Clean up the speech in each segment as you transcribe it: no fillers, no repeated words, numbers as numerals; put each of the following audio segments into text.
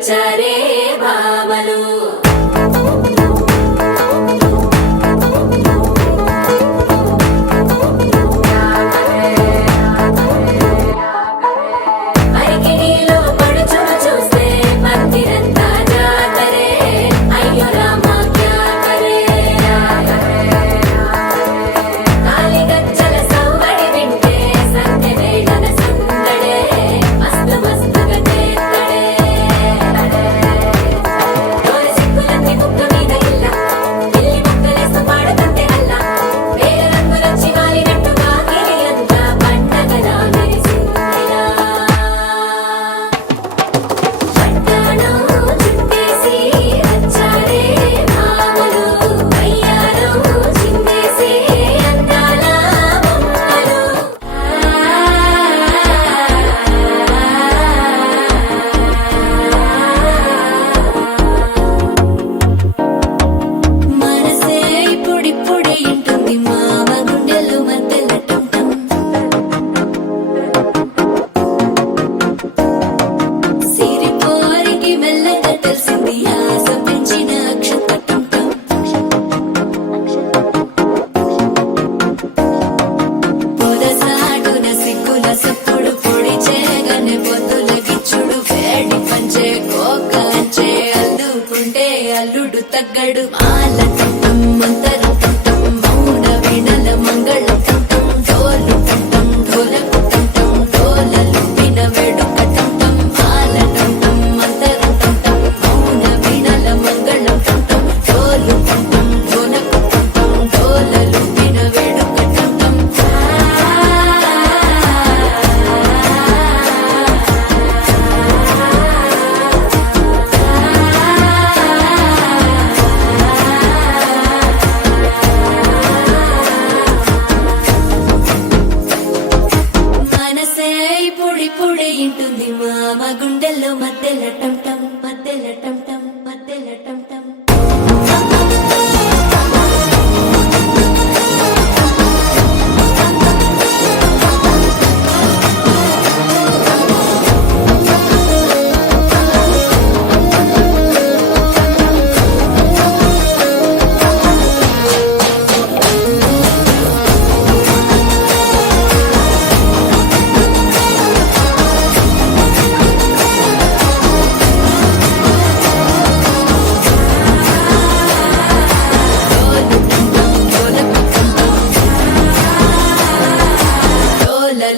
వచ్చారే భామలు అల్లుడు తగ్గడు మాల టం మంతరం టం మౌన వీణల మంగళం టం ఢోలు టం ఢోలకు టం ఢోలలు విన వేడుక టం మాల టం మంతరం టం మౌన వీణల మంగళం టం ఢోలు టం ఢోలకు టం ఢోలలు విన వేడుక టం ఇంటుంది మామ గుండెల్లో మధ్యల టం టం మధ్యల టం టం మధ్యల టం టం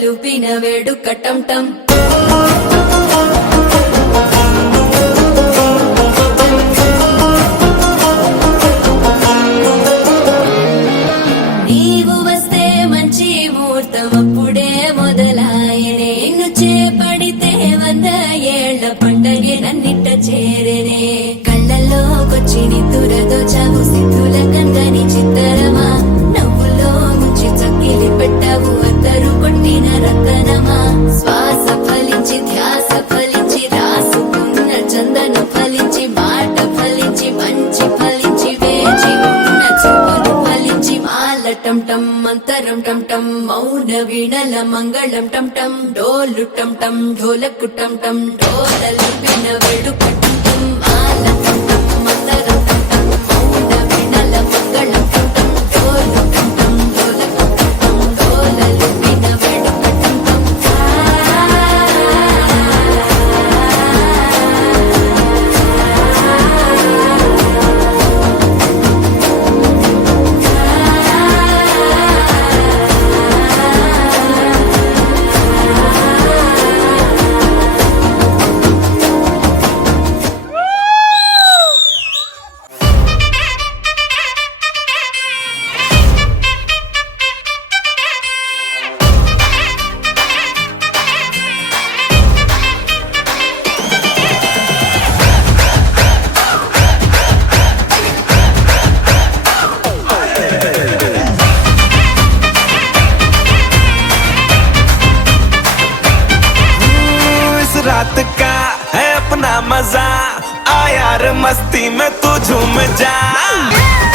లుపిన వేడుక టం టం నీవు వస్తే మంచి ముహూర్తం అప్పుడే మొదలాయనే నిన్ను చేపడితే 100 ఏళ్ల పండగే నన్నిట్ట చేరేనే కళ్ళల్లోకొచ్చి నిద్దురదో చావు సిద్ధుల కందని చిత్తరమా నవ్వులో ముంచి చక్కిలి పెట్టావు అద్దరు కొట్టిన రతనమా శ్వాస ఫలించి ధ్యాస ఫలించి రాసుకున్న చందన ఫలించి మాట ఫలించి మంచి ఫలించి వేచి ఉన్న చూపులు ఫలించి మాల టం టం మంతరం టం టం మౌన వీణల మంగళం టం టం డోలు టం టం ఢోలకు టం టం డోలలు విన వేడుక టం టం మాల టం టం మంతరం టం టం మౌన వీణల మంగళం టం టం డోలు టం టం ఢోలకు టం టం డోలలు విన వేడుక టం టం रात का है अपना मजा आ यार मस्ती में तू झूम जा।